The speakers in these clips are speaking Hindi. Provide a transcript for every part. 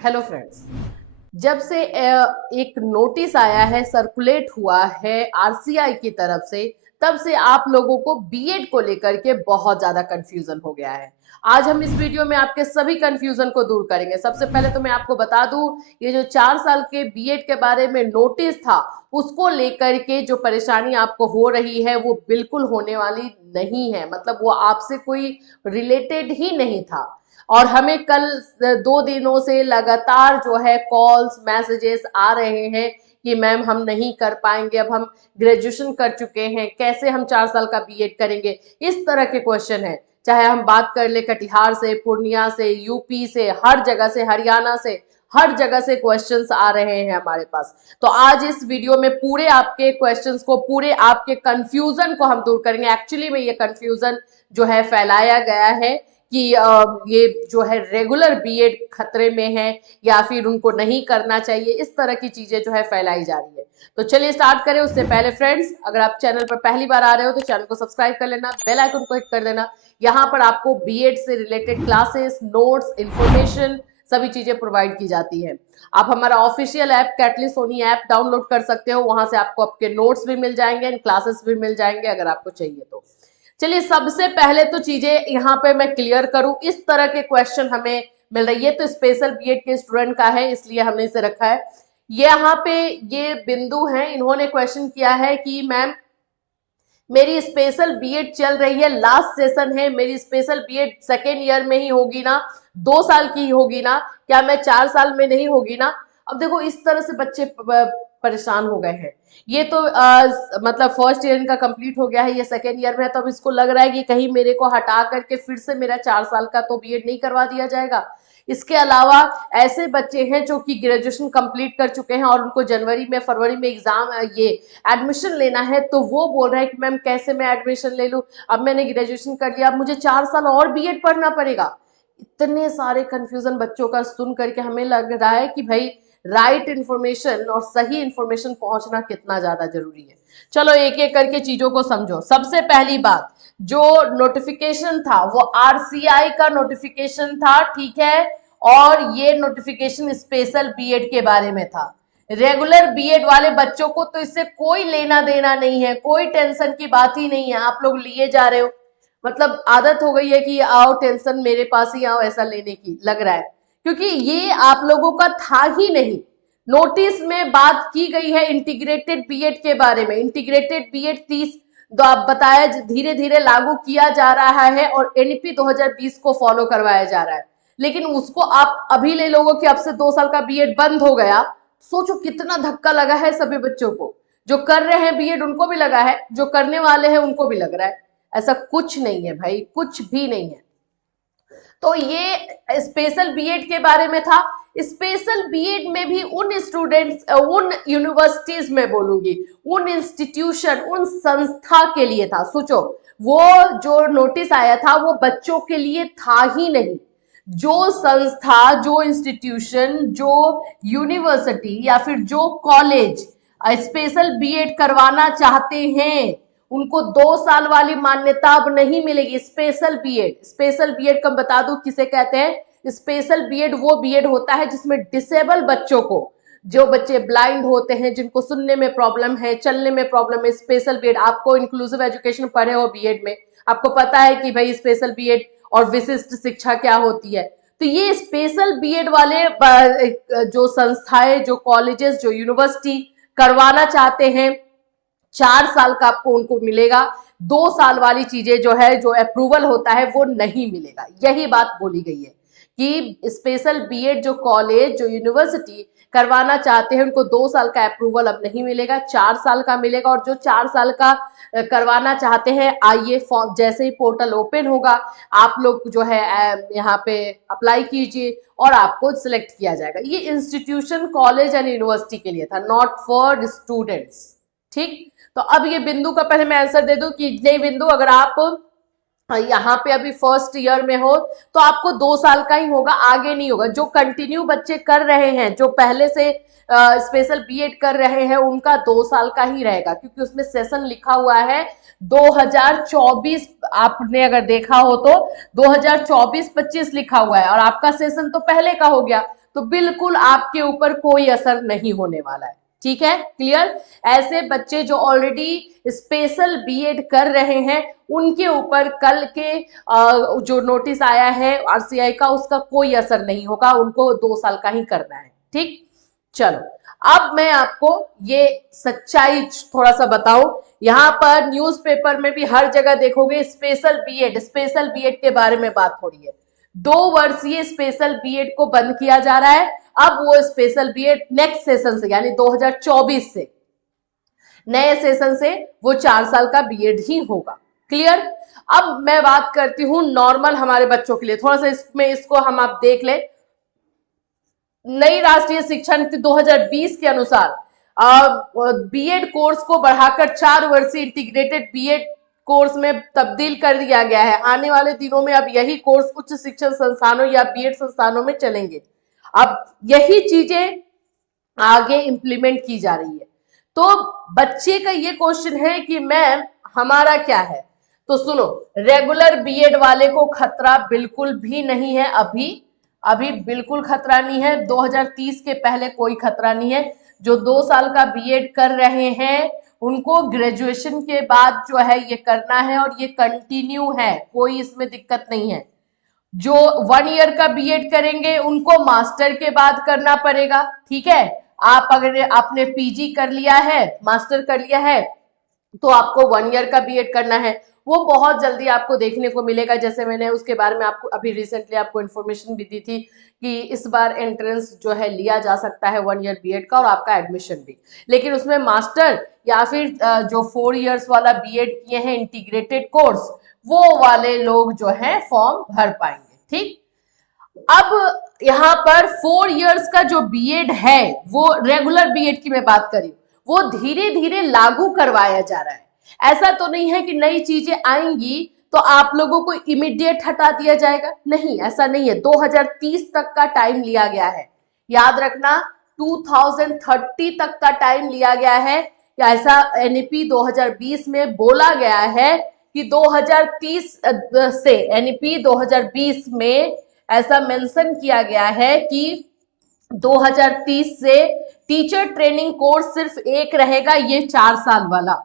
हेलो फ्रेंड्स, जब से एक नोटिस आया है, सर्कुलेट हुआ है आरसीआई की तरफ से, तब से आप लोगों को बीएड को लेकर के बहुत ज्यादा कंफ्यूजन हो गया है। आज हम इस वीडियो में आपके सभी कंफ्यूजन को दूर करेंगे। सबसे पहले तो मैं आपको बता दूं, ये जो 4 साल के बीएड के बारे में नोटिस था, उसको लेकर के जो परेशानी आपको हो रही है वो बिल्कुल होने वाली नहीं है। मतलब वो आपसे कोई रिलेटेड ही नहीं था। और हमें कल 2 दिनों से लगातार जो है कॉल्स मैसेजेस आ रहे हैं कि मैम हम नहीं कर पाएंगे, अब हम ग्रेजुएशन कर चुके हैं, कैसे हम 4 साल का बीएड करेंगे। इस तरह के क्वेश्चन है। चाहे हम बात कर ले कटिहार से, पूर्णिया से, यूपी से, हर जगह से, हरियाणा से, हर जगह से क्वेश्चंस आ रहे हैं हमारे पास। तो आज इस वीडियो में पूरे आपके क्वेश्चंस को, पूरे आपके कंफ्यूजन को हम दूर करेंगे। एक्चुअली में ये कंफ्यूजन जो है फैलाया गया है कि ये जो है रेगुलर बीएड खतरे में है या फिर उनको नहीं करना चाहिए, इस तरह की चीजें जो है फैलाई जा रही है। तो चलिए स्टार्ट करें। उससे पहले फ्रेंड्स, अगर आप चैनल पर पहली बार आ रहे हो तो चैनल को सब्सक्राइब कर लेना, बेल आइकन को हिट कर देना। यहाँ पर आपको बीएड से रिलेटेड क्लासेस, नोट्स, इंफॉर्मेशन, सभी चीजें प्रोवाइड की जाती है। आप हमारा official app catalyst Sony app download कर सकते हो। वहां से आपको आपके नोट्स भी मिल जाएंगे एंड क्लासेस भी मिल जाएंगे अगर आपको चाहिए तो। चलिए सबसे पहले तो चीजें यहाँ पे मैं क्लियर करूं। इस तरह के क्वेश्चन हमें मिल रही है, तो स्पेशल बीएड के स्टूडेंट का है इसलिए हमने इसे रखा है। ये यहाँ पे ये बिंदु हैं, इन्होंने क्वेश्चन किया है कि मैम मेरी स्पेशल बीएड चल रही है, लास्ट सेशन है, मेरी स्पेशल बीएड सेकेंड ईयर में ही होगी ना, 2 साल की होगी ना, क्या मैं 4 साल में नहीं होगी ना। अब देखो इस तरह से बच्चे परेशान हो गए हैं। ये तो मतलब फर्स्ट ईयर इनका कंप्लीट हो गया है, ये सेकेंड ईयर में है, तो अब इसको लग रहा है कि कहीं मेरे को हटा करके फिर से मेरा 4 साल का तो बीएड नहीं करवा दिया जाएगा। इसके अलावा ऐसे बच्चे हैं जो कि ग्रेजुएशन कंप्लीट कर चुके हैं और उनको जनवरी में, फरवरी में एग्जाम ये एडमिशन लेना है, तो वो बोल रहे हैं कि मैम कैसे मैं एडमिशन ले लूं, अब मैंने ग्रेजुएशन कर लिया, अब मुझे 4 साल और बीएड पढ़ना पड़ेगा। इतने सारे कंफ्यूजन बच्चों का सुन करके हमें लग रहा है कि भाई राइट इंफॉर्मेशन और सही इंफॉर्मेशन पहुंचना कितना ज्यादा जरूरी है। चलो एक एक करके चीजों को समझो। सबसे पहली बात, जो नोटिफिकेशन था वो आरसीआई का नोटिफिकेशन था, ठीक है। और ये नोटिफिकेशन स्पेशल बीएड के बारे में था। रेगुलर बीएड वाले बच्चों को तो इससे कोई लेना देना नहीं है, कोई टेंशन की बात ही नहीं है। आप लोग लिए जा रहे हो, मतलब आदत हो गई है कि आओ टेंशन मेरे पास ही आओ ऐसा लेने की लग रहा है, क्योंकि ये आप लोगों का था ही नहीं। नोटिस में बात की गई है इंटीग्रेटेड बीएड के बारे में। इंटीग्रेटेड बीएड 30 बताया धीरे धीरे लागू किया जा रहा है और एनईपी 2020 को फॉलो करवाया जा रहा है, लेकिन उसको आप अभी ले लोगो कि अब से 2 साल का बीएड बंद हो गया। सोचो कितना धक्का लगा है सभी बच्चों को। जो कर रहे हैं बीएड उनको भी लगा है, जो करने वाले हैं उनको भी लग रहा है। ऐसा कुछ नहीं है भाई, कुछ भी नहीं है। तो ये स्पेशल बीएड के बारे में था। स्पेशल बीएड में भी उन स्टूडेंट्स, उन यूनिवर्सिटीज में बोलूंगी, उन इंस्टीट्यूशन, उन संस्था के लिए था। सोचो वो जो नोटिस आया था वो बच्चों के लिए था ही नहीं। जो संस्था, जो इंस्टीट्यूशन, जो यूनिवर्सिटी या फिर जो कॉलेज स्पेशल बीएड करवाना चाहते हैं उनको 2 साल वाली मान्यता अब नहीं मिलेगी। स्पेशल बीएड, स्पेशल बीएड कम बता दूं किसे कहते हैं। स्पेशल बीएड वो बीएड होता है जिसमें डिसेबल बच्चों को, जो बच्चे ब्लाइंड होते हैं, जिनको सुनने में प्रॉब्लम है, चलने में प्रॉब्लम है, स्पेशल बीएड। आपको इंक्लूसिव एजुकेशन पढ़े हो बीएड में, आपको पता है कि भाई स्पेशल बीएड और विशिष्ट शिक्षा क्या होती है। तो ये स्पेशल बीएड वाले जो संस्थाएं, जो कॉलेजेस, जो यूनिवर्सिटी करवाना चाहते हैं, 4 साल का आपको उनको मिलेगा। 2 साल वाली चीजें जो है, जो अप्रूवल होता है वो नहीं मिलेगा। यही बात बोली गई है कि स्पेशल बीएड जो कॉलेज, जो यूनिवर्सिटी करवाना चाहते हैं उनको 2 साल का अप्रूवल अब नहीं मिलेगा, 4 साल का मिलेगा। और जो 4 साल का करवाना चाहते हैं, आइए फॉर्म जैसे ही पोर्टल ओपन होगा आप लोग जो है यहाँ पे अप्लाई कीजिए और आपको सिलेक्ट किया जाएगा। ये इंस्टीट्यूशन, कॉलेज एंड यूनिवर्सिटी के लिए था, नॉट फॉर स्टूडेंट्स, ठीक। तो अब ये बिंदु का पहले मैं आंसर दे दूं कि नहीं बिंदु, अगर आप यहाँ पे अभी फर्स्ट ईयर में हो तो आपको 2 साल का ही होगा, आगे नहीं होगा। जो कंटिन्यू बच्चे कर रहे हैं, जो पहले से स्पेशल बीएड कर रहे हैं, उनका 2 साल का ही रहेगा, क्योंकि उसमें सेशन लिखा हुआ है 2024। आपने अगर देखा हो तो 2024-25 लिखा हुआ है और आपका सेशन तो पहले का हो गया, तो बिल्कुल आपके ऊपर कोई असर नहीं होने वाला है। ठीक है, क्लियर। ऐसे बच्चे जो ऑलरेडी स्पेशल बीएड कर रहे हैं उनके ऊपर कल के जो नोटिस आया है आरसीआई का उसका कोई असर नहीं होगा, उनको 2 साल का ही करना है। ठीक, चलो अब मैं आपको ये सच्चाई थोड़ा सा बताऊं। यहां पर न्यूज़पेपर में भी हर जगह देखोगे स्पेशल बीएड के बारे में बात हो रही है। 2 वर्षीय स्पेशल बीएड को बंद किया जा रहा है। अब वो स्पेशल बीएड नेक्स्ट सेशन से यानी 2024 से नए सेशन से वो 4 साल का बीएड ही होगा। क्लियर। अब मैं बात करती हूं नॉर्मल हमारे बच्चों के लिए, थोड़ा सा इसमें इसको हम आप देख ले। नई राष्ट्रीय शिक्षा नीति 2020 के अनुसार बीएड कोर्स को बढ़ाकर 4 वर्षीय इंटीग्रेटेड बीएड कोर्स में तब्दील कर दिया गया है। आने वाले दिनों में अब यही कोर्स उच्च शिक्षण संस्थानों या बीएड संस्थानों में चलेंगे। अब यही चीजें आगे इंप्लीमेंट की जा रही है। तो बच्चे का ये क्वेश्चन है कि मैम हमारा क्या है, तो सुनो, रेगुलर बीएड वाले को खतरा बिल्कुल भी नहीं है। अभी बिल्कुल खतरा नहीं है। 2030 के पहले कोई खतरा नहीं है। जो 2 साल का बीएड कर रहे हैं उनको ग्रेजुएशन के बाद जो है ये करना है और ये कंटिन्यू है, कोई इसमें दिक्कत नहीं है। जो 1 ईयर का बीएड करेंगे उनको मास्टर के बाद करना पड़ेगा। ठीक है, आप अगर आपने पीजी कर लिया है, मास्टर कर लिया है, तो आपको 1 ईयर का बीएड करना है। वो बहुत जल्दी आपको देखने को मिलेगा। जैसे मैंने उसके बारे में आपको अभी रिसेंटली आपको इन्फॉर्मेशन भी दी थी कि इस बार एंट्रेंस जो है लिया जा सकता है 1 ईयर बीएड का और आपका एडमिशन भी। लेकिन उसमें मास्टर या फिर जो 4 इयर्स वाला बीएड किए हैं इंटीग्रेटेड कोर्स, वो वाले लोग जो है फॉर्म भर पाएंगे। ठीक, अब यहाँ पर 4 इयर्स का जो बीएड है, वो रेगुलर बीएड की मैं बात करी, वो धीरे धीरे लागू करवाया जा रहा है। ऐसा तो नहीं है कि नई चीजें आएंगी तो आप लोगों को इमीडिएट हटा दिया जाएगा, नहीं, ऐसा नहीं है। 2030 तक का टाइम लिया गया है, याद रखना, 2030 तक का टाइम लिया गया है। ऐसा एनईपी 2020 में बोला गया है कि 2030 से एनईपी 2020 में ऐसा मेंशन किया गया है कि 2030 से टीचर ट्रेनिंग कोर्स सिर्फ एक रहेगा, ये 4 साल वाला।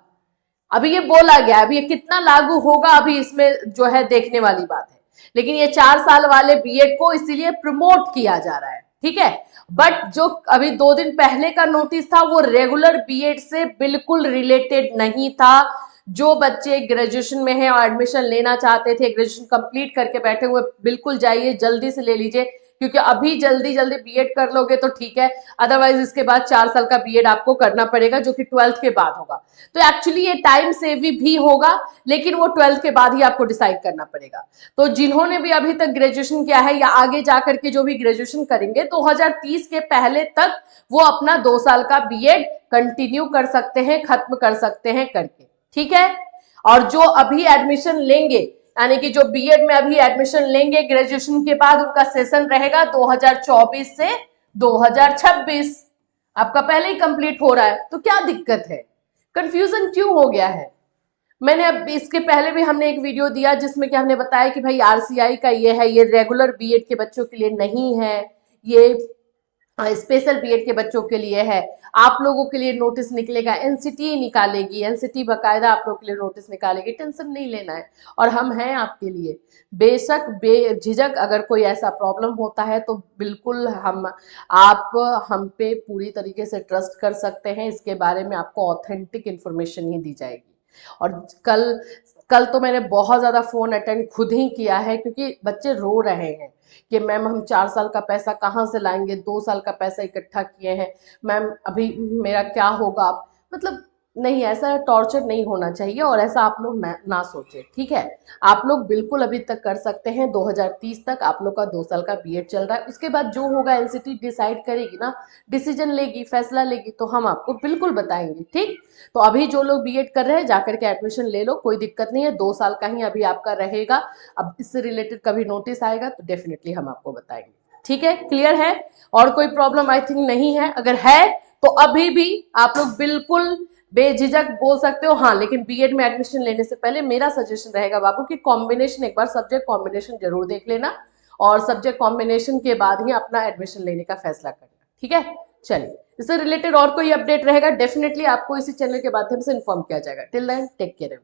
अभी ये बोला गया, अभी ये कितना लागू होगा अभी इसमें जो है देखने वाली बात है। लेकिन ये 4 साल वाले बीएड को इसीलिए प्रमोट किया जा रहा है। ठीक है, बट जो अभी 2 दिन पहले का नोटिस था वो रेगुलर बीएड से बिल्कुल रिलेटेड नहीं था। जो बच्चे ग्रेजुएशन में हैं और एडमिशन लेना चाहते थे, ग्रेजुएशन कंप्लीट करके बैठे हुए, बिल्कुल जाइए, जल्दी से ले लीजिए, क्योंकि अभी जल्दी जल्दी बीएड कर लोगे तो ठीक है, अदरवाइज इसके बाद 4 साल का बीएड आपको करना पड़ेगा, जो कि 12th के बाद होगा। तो एक्चुअली ये टाइम सेवी भी होगा, लेकिन वो 12th के बाद ही आपको डिसाइड करना पड़ेगा। तो जिन्होंने भी अभी तक ग्रेजुएशन किया है या आगे जाकर के जो भी ग्रेजुएशन करेंगे 2030 के पहले तक वो अपना 2 साल का बीएड कंटिन्यू कर सकते हैं, खत्म कर सकते हैं करके। ठीक है, और जो अभी एडमिशन लेंगे, यानी कि जो बीएड में अभी एडमिशन लेंगे ग्रेजुएशन के बाद, उनका सेशन रहेगा 2024 से 2026। आपका पहले ही कंप्लीट हो रहा है, तो क्या दिक्कत है, कंफ्यूजन क्यों हो गया है? मैंने अब इसके पहले भी हमने एक वीडियो दिया जिसमें कि हमने बताया कि भाई आरसीआई का ये है, ये रेगुलर बीएड के बच्चों के लिए नहीं है, ये स्पेशल बीएड के बच्चों के लिए है। आप लोगों के लिए नोटिस निकलेगा, एनसीटी निकालेगी, एनसीटी बकायदा आप लोगों के लिए नोटिस निकालेगी, टेंशन नहीं लेना है। और हम हैं आपके लिए, बेशक बेझिझक अगर कोई ऐसा प्रॉब्लम होता है तो बिल्कुल आप हम पे पूरी तरीके से ट्रस्ट कर सकते हैं। इसके बारे में आपको ऑथेंटिक इन्फॉर्मेशन ही दी जाएगी। और कल तो मैंने बहुत ज़्यादा फ़ोन अटेंड खुद ही किया है, क्योंकि बच्चे रो रहे हैं कि मैम हम 4 साल का पैसा कहाँ से लाएंगे, 2 साल का पैसा इकट्ठा किए हैं, मैम अभी मेरा क्या होगा। मतलब नहीं, ऐसा टॉर्चर नहीं होना चाहिए और ऐसा आप लोग ना सोचें। ठीक है, आप लोग बिल्कुल अभी तक कर सकते हैं। 2030 तक आप लोग का 2 साल का बीएड चल रहा है। उसके बाद जो होगा एनसीटी डिसाइड करेगी ना, डिसीजन लेगी, फैसला लेगी, तो हम आपको बिल्कुल बताएंगे। ठीक, तो अभी जो लोग बीएड कर रहे हैं जाकर के एडमिशन ले लो, कोई दिक्कत नहीं है, 2 साल का ही अभी आपका रहेगा। अब इससे रिलेटेड कभी नोटिस आएगा तो डेफिनेटली हम आपको बताएंगे। ठीक है, क्लियर है? और कोई प्रॉब्लम आई थिंक नहीं है। अगर है तो अभी भी आप लोग बिल्कुल बेझिझक बोल सकते हो। हाँ, लेकिन बीएड में एडमिशन लेने से पहले मेरा सजेशन रहेगा बाबू कि कॉम्बिनेशन, एक बार सब्जेक्ट कॉम्बिनेशन जरूर देख लेना। और सब्जेक्ट कॉम्बिनेशन के बाद ही अपना एडमिशन लेने का फैसला करना। ठीक है, चलिए इससे रिलेटेड और कोई अपडेट रहेगा डेफिनेटली आपको इसी चैनल के माध्यम से इन्फॉर्म किया जाएगा। Till then take care.